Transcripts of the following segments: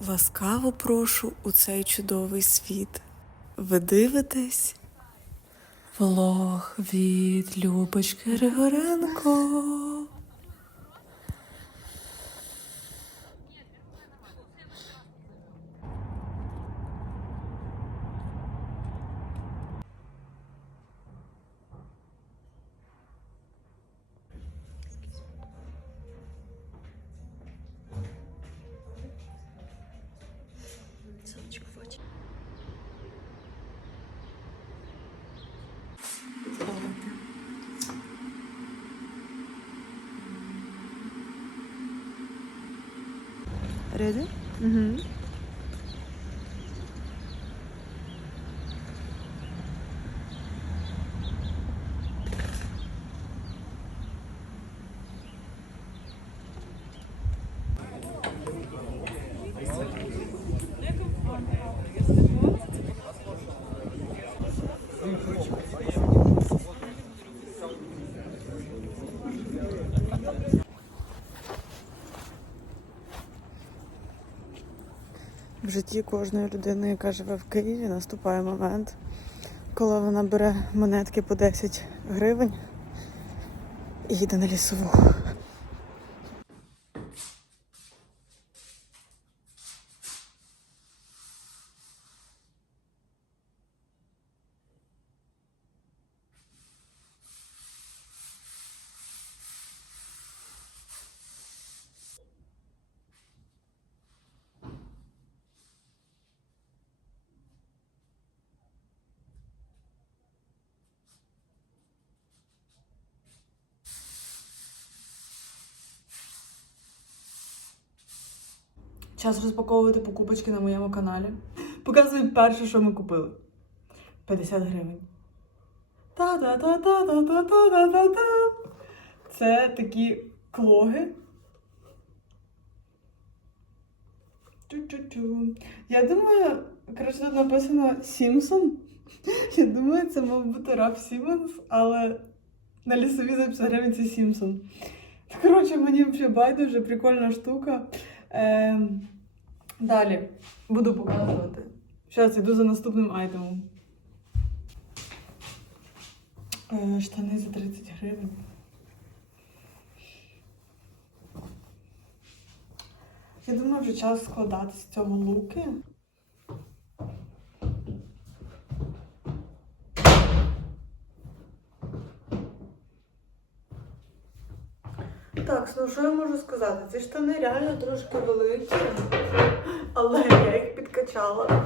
Ласкаво прошу у цей чудовий світ. Ви дивитесь влог від Любочки Григоренко. Ready? Mm-hmm. В житті кожної людини, яка живе в Києві, наступає момент, коли вона бере монетки по 10 гривень і їде на лісову. Час розпаковувати покупочки на моєму каналі. Показую перше, що ми купили. 50 гривень. Та-та-та-та-та-та-та-та-та. Це такі клоги. Чу-чу-чу. Я думаю, коротше, тут написано Сімсон. Я думаю, це мав бути Раф Сімонс, але на лісові за 50 гривень це Сімсон. Коротше, мені взагалі байдуже, прикольна штука. Ем, далі буду показувати. Зараз йду за наступним айтемом. Е, штани за 30 гривень. Я думаю, вже час складати з цього луки. так, ну що я можу сказати? Ці штани реально трошки великі, але я їх підкачала.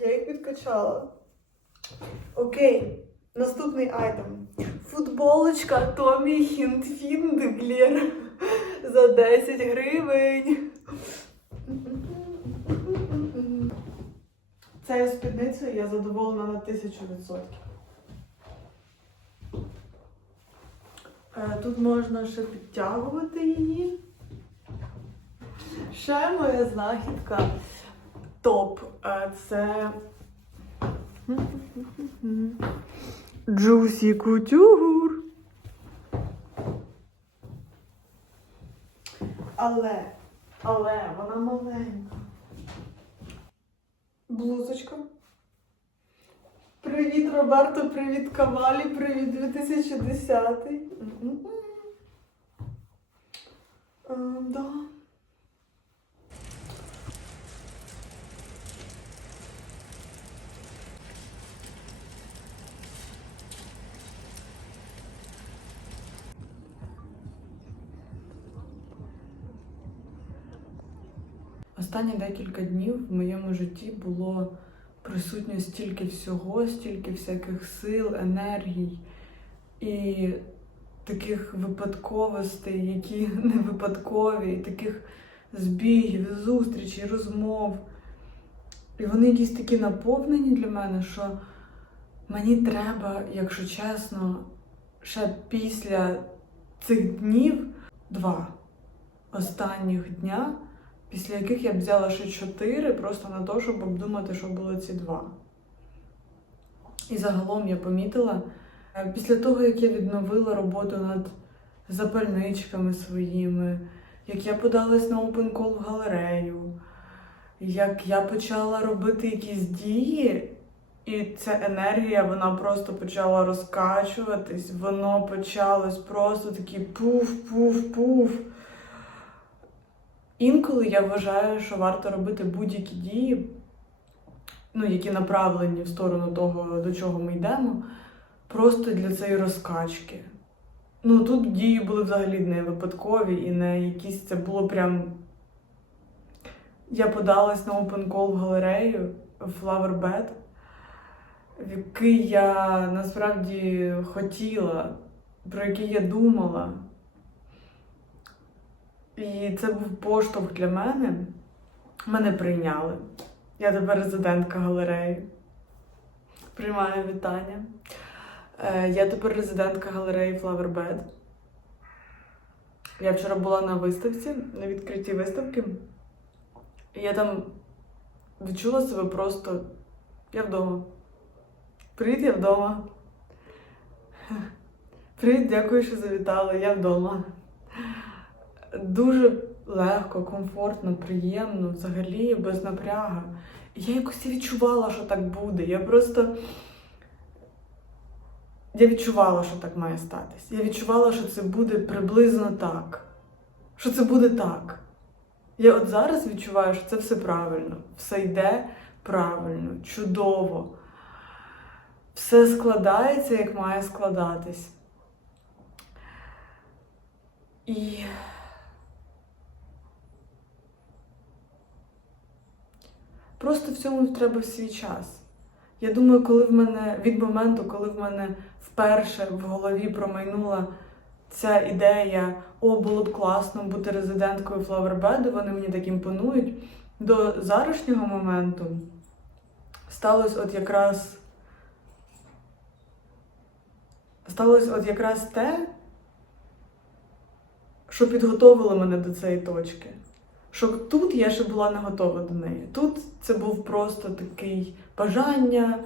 Я їх підкачала. Окей, наступний айтем. Футболочка Томі Хінтфіндеглер за 10 гривень. Цею спідницею я задоволена на 1000%. Тут можна ще підтягувати її. Ще моя знахідка топ. Е, Це Juicy Couture. Але, але вона маленька. Блузочка. Привіт, Роберто, привіт, Камалі, привіт, 2010. М-м-м. Ем. Останні декілька днів в моєму житті було присутньо стільки всього, стільки всяких сил, енергій і таких випадковостей, які не випадкові, і таких збігів, зустрічей, розмов. І вони якісь такі наповнені для мене, що мені треба, якщо чесно, ще після цих днів два останніх дня після яких я б взяла ще чотири, просто на те, щоб обдумати, що було ці два. І загалом я помітила, е, після того, як я відновила роботу над запальничками своїми, як я подалась на open call в галерею, як я почала робити якісь дії, і ця енергія вона просто почала розкачуватись, воно почалось просто такий пуф-пуф-пуф. Інколи я вважаю, що варто робити будь-які дії, ну, які направлені в сторону того, до чого ми йдемо, просто для цієї розкачки. Ну, тут дії були взагалі не випадкові і не якісь це було прям. Я подалась на open call в галерею в Flower Bed, в який я насправді хотіла, про який я думала. І це був поштовх для мене. Мене прийняли. Я тепер резидентка галереї. Приймаю вітання. Е, Я тепер резидентка галереї Flower Bed. Я вчора була на виставці, на відкритій виставки. І я там відчула себе просто. Я вдома. Привіт, я вдома. Привіт, дякую, що завітали. Я вдома. Дуже легко, комфортно, приємно, взагалі без напряга. Я якось відчувала, що так буде. Я просто. Я відчувала, що так має статись. Я відчувала, що це буде приблизно так. Що це буде так. Я от зараз відчуваю, що це все правильно. Все йде правильно, чудово. Все складається, як має складатись. І просто в цьому треба свій час. Я думаю, коли в мене від моменту, коли в мене вперше в голові промайнула ця ідея, о, було б класно бути резиденткою Флавербеду, вони мені так імпонують. До зарашнього моменту сталося от якраз сталося от якраз те, що підготовило мене до цієї точки. Що тут я ще була не готова до неї. Тут це був просто такий бажання,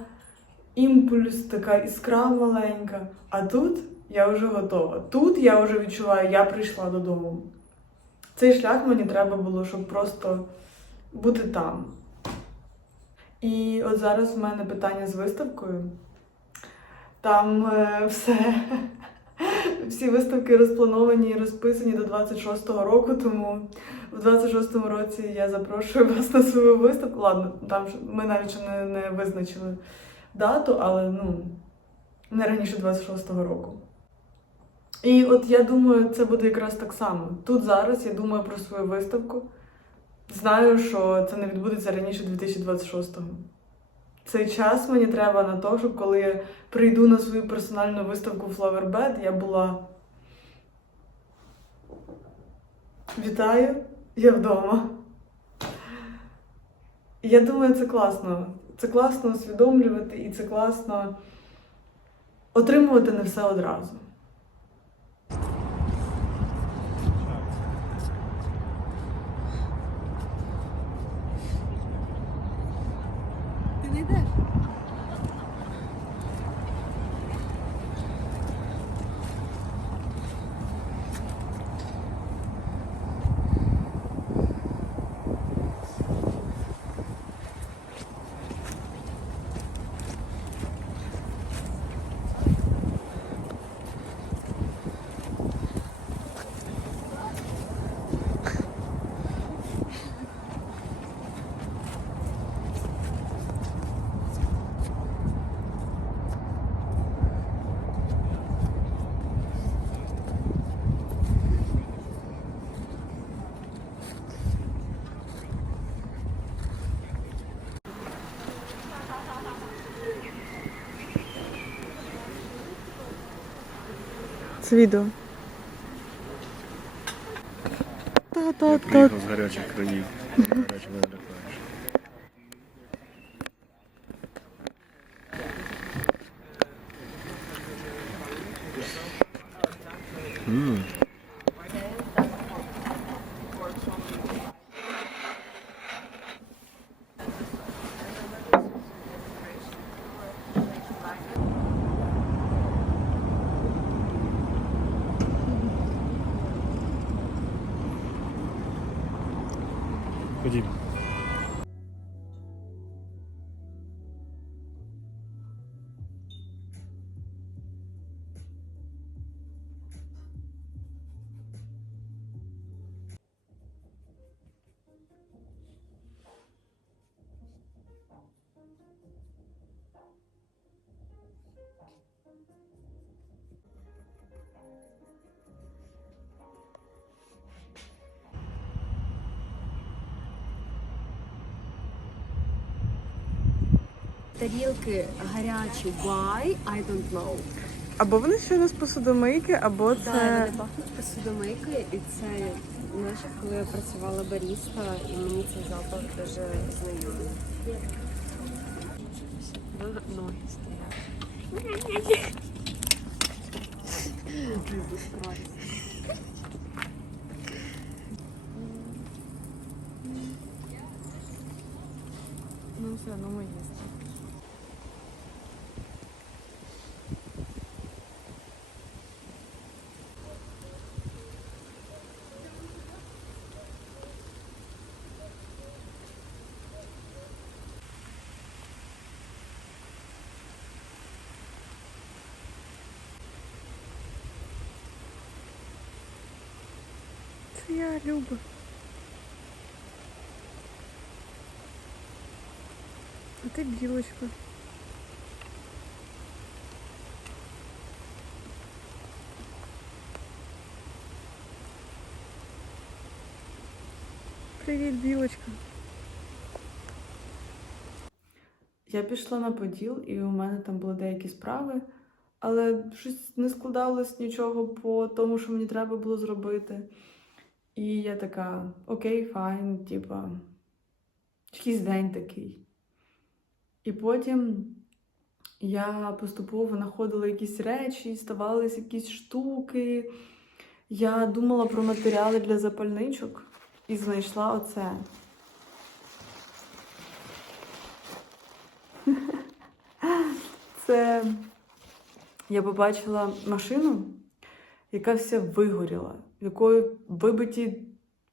імпульс, така іскра маленька. А тут я вже готова. Тут я вже відчуваю, я прийшла додому. Цей шлях мені треба було, щоб просто бути там. І от зараз в мене питання з виставкою. Там е, все. Всі виставки розплановані і розписані до 26-го року, тому в 26-му році я запрошую вас на свою виставку. Ладно, там ми навіть ще не, не визначили дату, але ну, не раніше 26-го року. І от я думаю, це буде якраз так само. Тут зараз я думаю про свою виставку. Знаю, що це не відбудеться раніше 2026-го. Цей час мені треба на те, щоб коли я прийду на свою персональну виставку Flower Bed, я була. Вітаю, я вдома. Я думаю, це класно. Це класно усвідомлювати і це класно отримувати не все одразу. Це відео. Та-та-та. Приїхав з гарячих країв. Гарячого тарілки гарячі. Why? I don't know. Або вони ще з посудомийки, або Да, вони пахнуть посудомийкою, і це знаєш, коли я працювала баріста, і мені цей запах дуже знайомий. Ноги стоять. Ну, все одно ми їсти. Це я Люба. А ти білочка. Привіт, білочка. Я пішла на поділ, і у мене там були деякі справи, але щось не складалось нічого по тому, що мені треба було зробити. І я така: окей, файн, типа, якийсь день такий. І потім я поступово знаходила якісь речі, ставалися якісь штуки. Я думала про матеріали для запальничок і знайшла оце. Це я побачила машину, яка вся вигоріла, в якої вибиті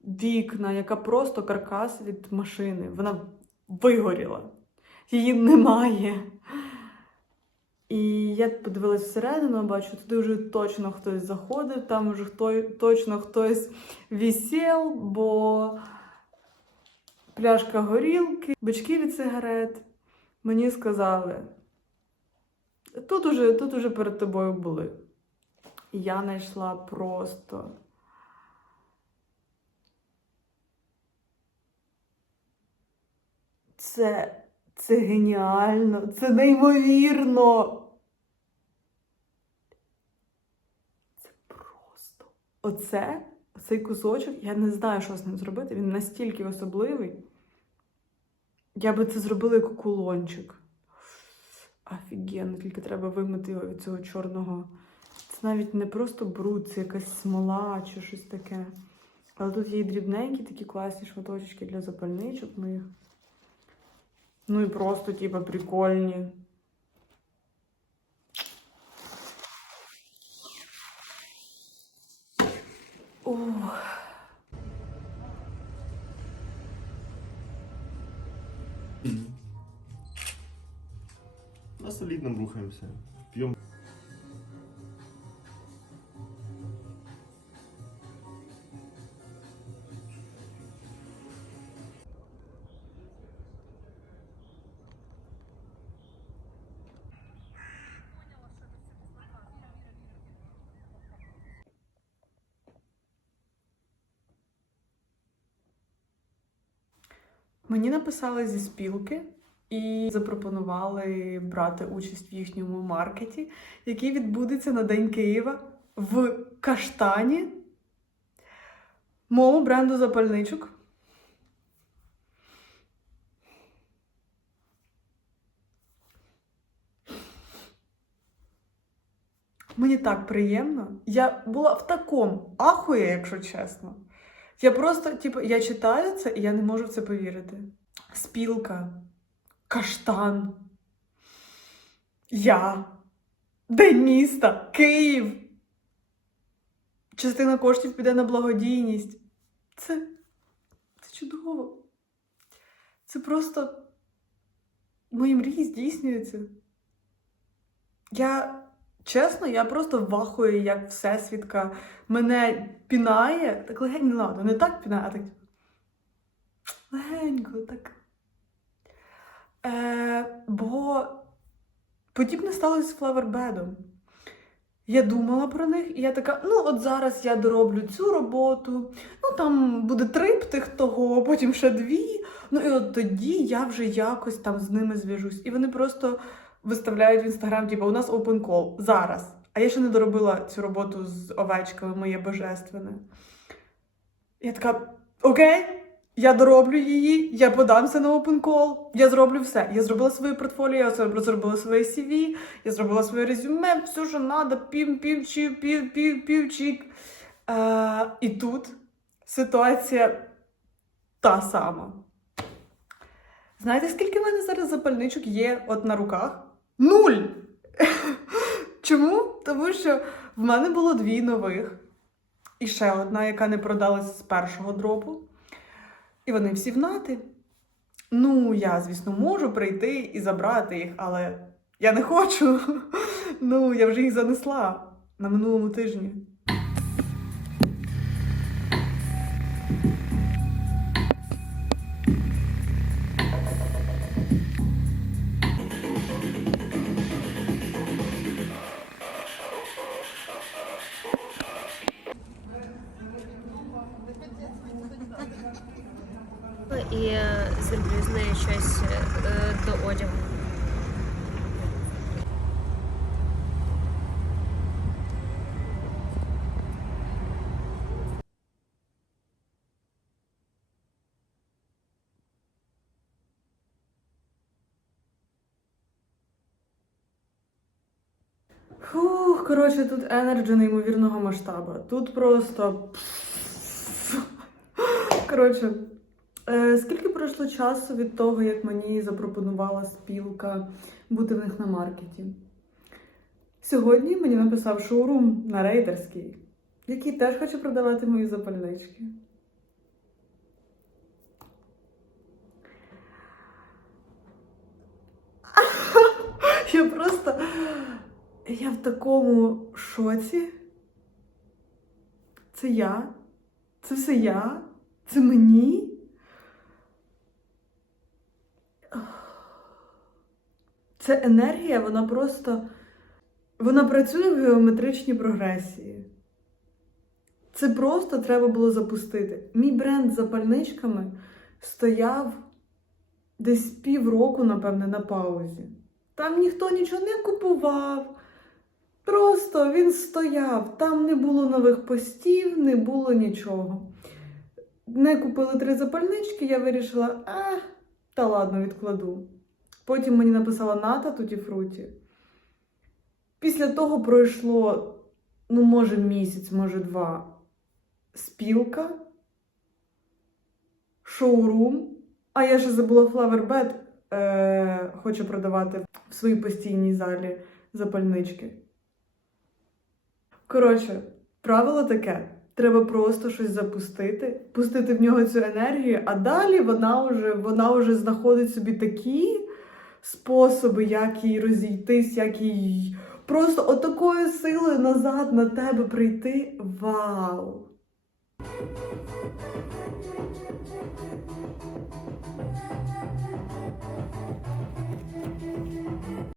вікна, яка просто каркас від машини. Вона вигоріла. Її немає. І я подивилась всередину, бачу, туди вже точно хтось заходив, там вже хто, точно хтось вісів, бо пляшка горілки, бички від сигарет. Мені сказали, Тут уже, тут уже перед тобою були. І я знайшла просто. Це, це геніально, це неймовірно. Це просто. Оце, цей кусочок, я не знаю, що з ним зробити. Він настільки особливий. Я би це зробила як кулончик. Офігенно, тільки треба вимити його від цього чорного. Це навіть не просто бруд, це якась смола чи щось таке. Але тут є і дрібненькі такі класні шматочки для запальничок моїх. Ну і просто, типа, прикольні. Ох. На солідному рухаємося. П'ємо. Мені написали зі спілки і запропонували брати участь в їхньому маркеті, який відбудеться на День Києва в Каштані, моєму бренду запальничок. Мені так приємно. Я була в такому ахуї, якщо чесно. Я просто, типу, я читаю це і я не можу в це повірити. Спілка, каштан. Я. День міста, Київ. Частина коштів піде на благодійність. Це, це чудово. Це просто мої мрії здійснюються. Я чесно, я просто вахую, як всесвітка мене пінає, так легенько, ладно, не так пінає, а так легенько, так. Е, бо подібне сталося з флавербедом. Я думала про них, і я така: ну, от зараз я дороблю цю роботу, ну там буде триптих того, потім ще дві. Ну і от тоді я вже якось там з ними зв'яжусь. І вони просто виставляють в інстаграм, типу, у нас open call зараз. А я ще не доробила цю роботу з овечками, моє божественне. Я така, окей, я дороблю її, я подамся на open call, я зроблю все. Я зробила своє портфоліо, я зробила- своє CV, я зробила своє резюме, все, що треба, пів пів чіп пів пів пів чік. Е, і тут ситуація та сама. Знаєте, скільки в мене зараз запальничок є от на руках? Нуль! Чому? Тому що в мене було дві нових. І ще одна, яка не продалась з першого дропу. І вони всі в нати. Ну, я, звісно, можу прийти і забрати їх, але я не хочу. Ну, я вже їх занесла на минулому тижні. І е, зроблю з нею щось е, до одягу. Фух, коротше, тут енерджі неймовірного масштабу. Тут просто. Коротше, е, скільки пройшло часу від того, як мені запропонувала спілка бути в них на маркеті? Сьогодні мені написав шоурум на рейдерський, який теж хоче продавати мої запальнички. Я просто. Я в такому шоці. Це я? Це все я? Це мені? Це енергія, вона просто. Вона працює в геометричній прогресії. Це просто треба було запустити. Мій бренд з запальничками стояв десь півроку, напевне, на паузі. Там ніхто нічого не купував. Просто він стояв. Там не було нових постів, не було нічого. Не купили три запальнички, я вирішила, а, та ладно, відкладу. Потім мені написала Ната Туті Фруті. Після того пройшло, ну, може, місяць, може, два. Спілка, шоурум. А я ще забула Bed, е, хочу продавати в своїй постійній залі запальнички. Коротше, правило таке: треба просто щось запустити, пустити в нього цю енергію, а далі вона вже, вона вже знаходить собі такі способи, як їй розійтись, як їй просто отакою силою назад на тебе прийти. Вау!